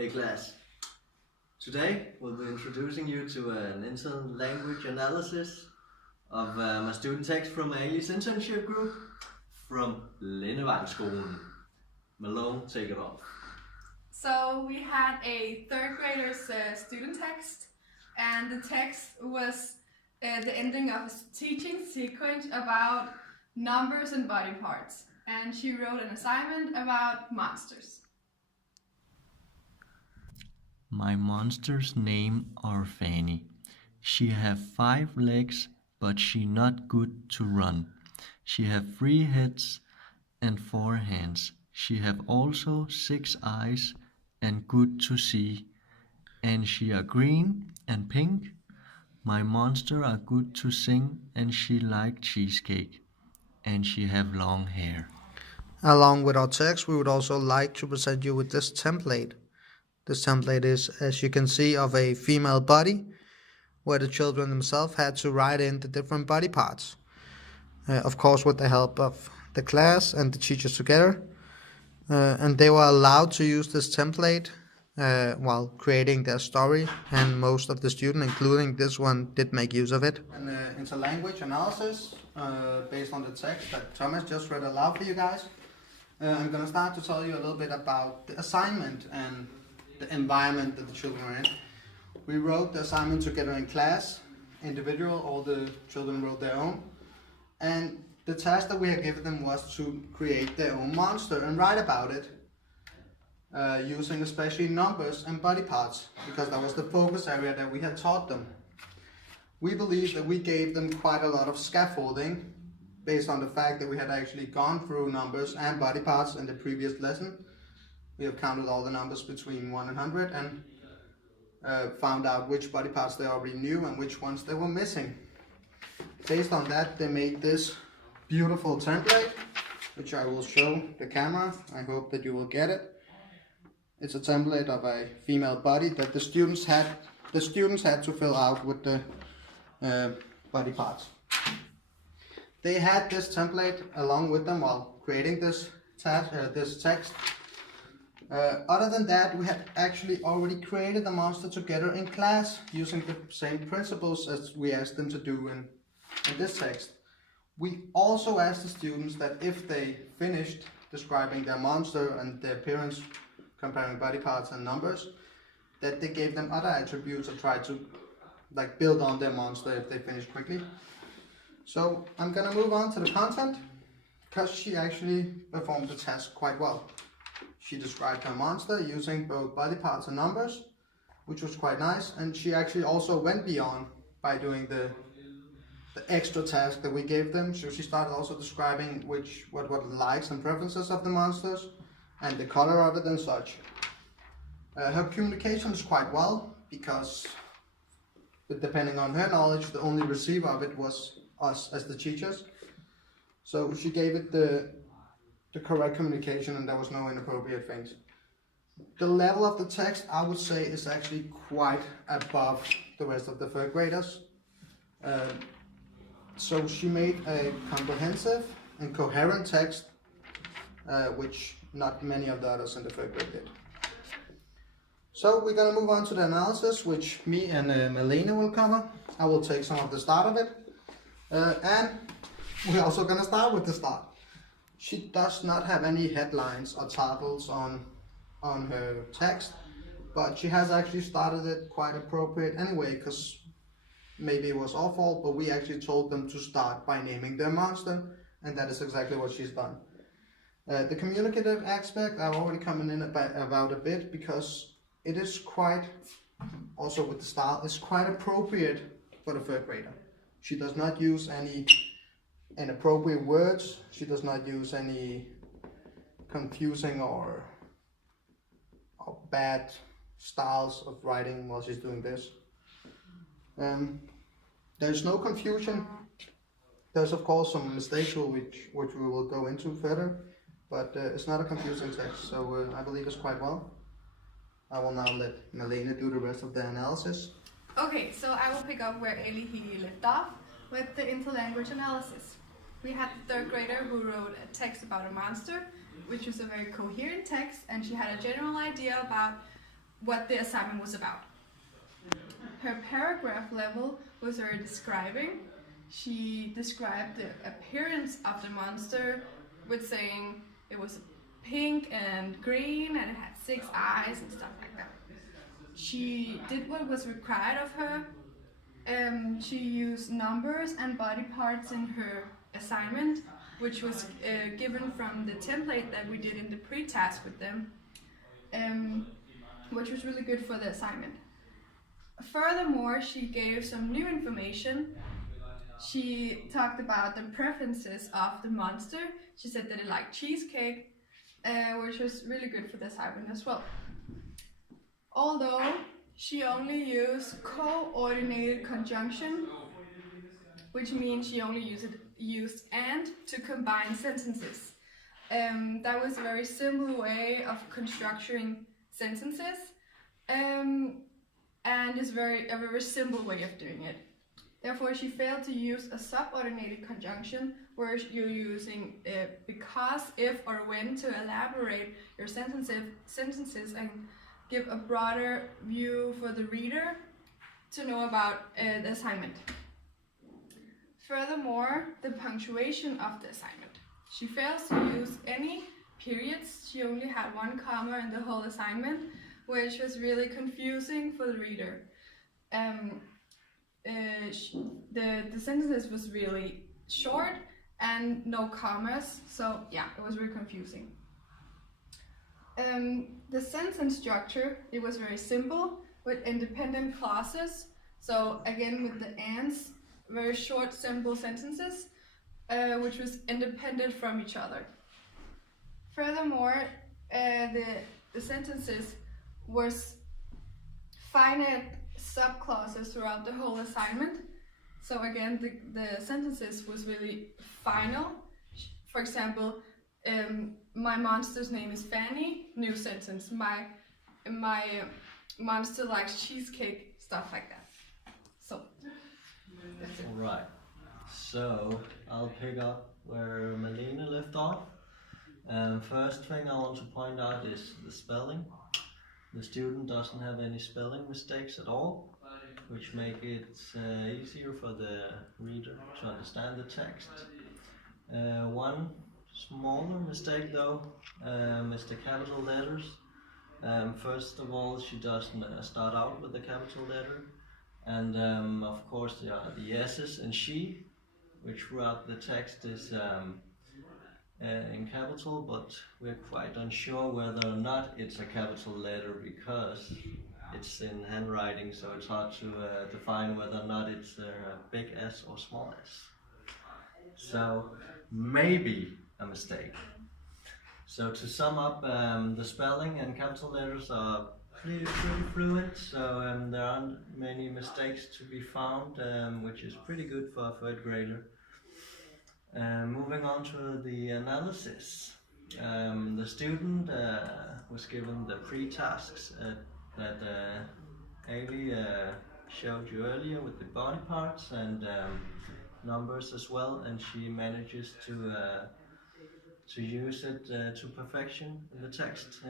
Hey class, today we'll be introducing you to an interlanguage analysis of my student text from Ali's internship group from Lindevangskolen. Malone, take it off. So we had a third grader's student text, and the text was the ending of a teaching sequence about numbers and body parts, and she wrote an assignment about monsters. My monster's name are Fanny. She have 5 legs, but she not good to run. She have 3 heads and 4 hands. She have also 6 eyes and good to see. And she are green and pink. My monster are good to sing, and she like cheesecake. And she have long hair. Along with our text, we would also like to present you with this template. This template is, as you can see, of a female body, where the children themselves had to write in the different body parts. Of course, with the help of the class and the teachers together. And they were allowed to use this template while creating their story, and most of the students, including this one, did make use of it. An interlanguage analysis based on the text that Thomas just read aloud for you guys. I'm going to start to tell you a little bit about the assignment and the environment that the children were in. We wrote the assignment together in class, individual, all the children wrote their own. And the task that we had given them was to create their own monster and write about it, using especially numbers and body parts, because that was the focus area that we had taught them. We believe that we gave them quite a lot of scaffolding, based on the fact that we had actually gone through numbers and body parts in the previous lesson. We have counted all the numbers between 1 and 100 and found out which body parts they already knew and which ones they were missing. Based on that, they made this beautiful template, which I will show the camera. I hope that you will get it. It's a template of a female body that the students had to fill out with the body parts. They had this template along with them while creating this text. Other than that, we had actually already created the monster together in class using the same principles as we asked them to do in this text. We also asked the students that if they finished describing their monster and their appearance, comparing body parts and numbers, that they gave them other attributes or tried to build on their monster if they finished quickly. So I'm gonna move on to the content, because she actually performed the task quite well. She described her monster using both body parts and numbers, which was quite nice, and she actually also went beyond by doing the extra task that we gave them. So she started also describing what were the likes and preferences of the monsters and the color of it and such. Her communication is quite well, because depending on her knowledge, the only receiver of it was us as the teachers. So she gave it the correct communication, and there was no inappropriate things. The level of the text, I would say, is actually quite above the rest of the third graders. So she made a comprehensive and coherent text, which not many of the others in the third grade did. So we're going to move on to the analysis, which me and Melina will cover. I will take some of the start of it. And we're also going to start with the start. She does not have any headlines or titles on her text, but she has actually started it quite appropriate anyway, because maybe it was our fault, but we actually told them to start by naming their monster, and that is exactly what she's done. The communicative aspect I've already come in about a bit, because it is quite, also with the style, it's quite appropriate for the third grader. She does not use any inappropriate words. She does not use any confusing or bad styles of writing while she's doing this. There's no confusion. There's of course some mistakes which we will go into further, but it's not a confusing text, so I believe it's quite well. I will now let Melina do the rest of the analysis. Okay, so I will pick up where Eli left off with the interlanguage analysis. We had the third grader who wrote a text about a monster, which was a very coherent text, and she had a general idea about what the assignment was about. Her paragraph level was very describing. She described the appearance of the monster with saying it was pink and green and it had 6 eyes and stuff like that. She did what was required of her. She used numbers and body parts in her assignment, which was given from the template that we did in the pre-task with them, which was really good for the assignment. Furthermore, she gave some new information. She talked about the preferences of the monster. She said that it liked cheesecake, which was really good for the assignment as well. Although she only used coordinated conjunction, which means she only used and to combine sentences. That was a very simple way of constructing sentences, and is a very simple way of doing it. Therefore, she failed to use a subordinated conjunction where you're using because, if, or when to elaborate your sentences and give a broader view for the reader to know about the assignment. Furthermore, the punctuation of the assignment. She fails to use any periods. She only had 1 comma in the whole assignment, which was really confusing for the reader. The sentences was really short and no commas, so yeah, it was really confusing. The sentence structure, it was very simple with independent clauses. So again, with the ands, very short, simple sentences, which was independent from each other. Furthermore, the sentences was finite subclauses throughout the whole assignment. So again, the sentences was really final. For example, my monster's name is Fanny, new sentence. My monster likes cheesecake, stuff like that. So, that's it. Alright, so I'll pick up where Malene left off. First thing I want to point out is the spelling. The student doesn't have any spelling mistakes at all, which make it easier for the reader to understand the text. One smaller mistake though is the capital letters. First of all, she doesn't start out with the capital letter, and of course the S's and she, which throughout the text is in capital, but we're quite unsure whether or not it's a capital letter because it's in handwriting, so it's hard to define whether or not it's a big S or small s. So maybe a mistake. So to sum up, the spelling and capital letters are pretty fluent, so there aren't many mistakes to be found, which is pretty good for a 3rd grader. Moving on to the analysis. The student was given the pre-tasks that Ailey showed you earlier with the body parts and numbers as well, and she manages to use it to perfection in the text.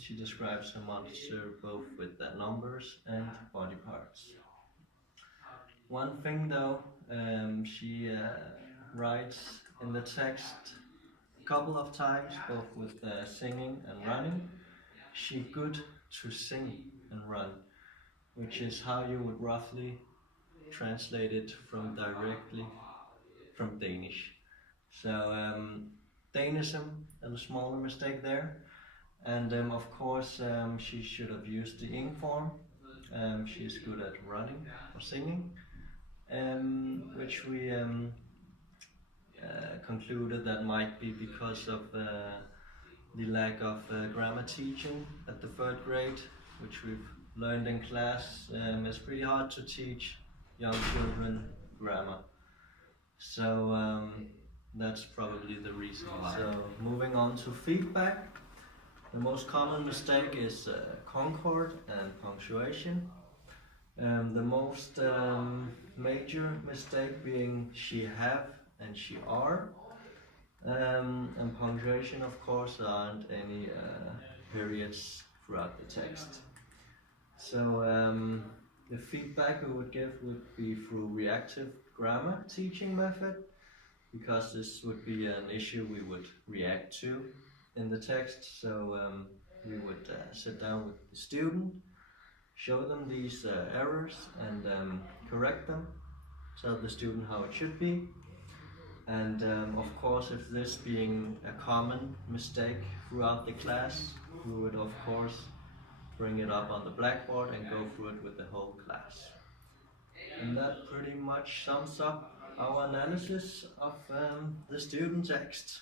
She describes her monster both with the numbers and body parts. One thing though, she writes in the text a couple of times, both with singing and running. She good to sing and run, which is how you would roughly translate it directly from Danish. So Danism, a smaller mistake there, and of course she should have used the ing form. She's good at running or singing, which we concluded that might be because of the lack of grammar teaching at the 3rd grade, which we've learned in class. It's pretty hard to teach young children grammar. So that's probably the reason why. So moving on to feedback. The most common mistake is concord and punctuation. The most major mistake being she have and she are. And punctuation, of course, there aren't any periods throughout the text. So the feedback we would give would be through reactive grammar teaching method, because this would be an issue we would react to in the text. So we would sit down with the student, show them these errors and correct them, tell the student how it should be. And of course, if this being a common mistake throughout the class, we would of course bring it up on the blackboard and go through it with the whole class. And that pretty much sums up our analysis of the student text.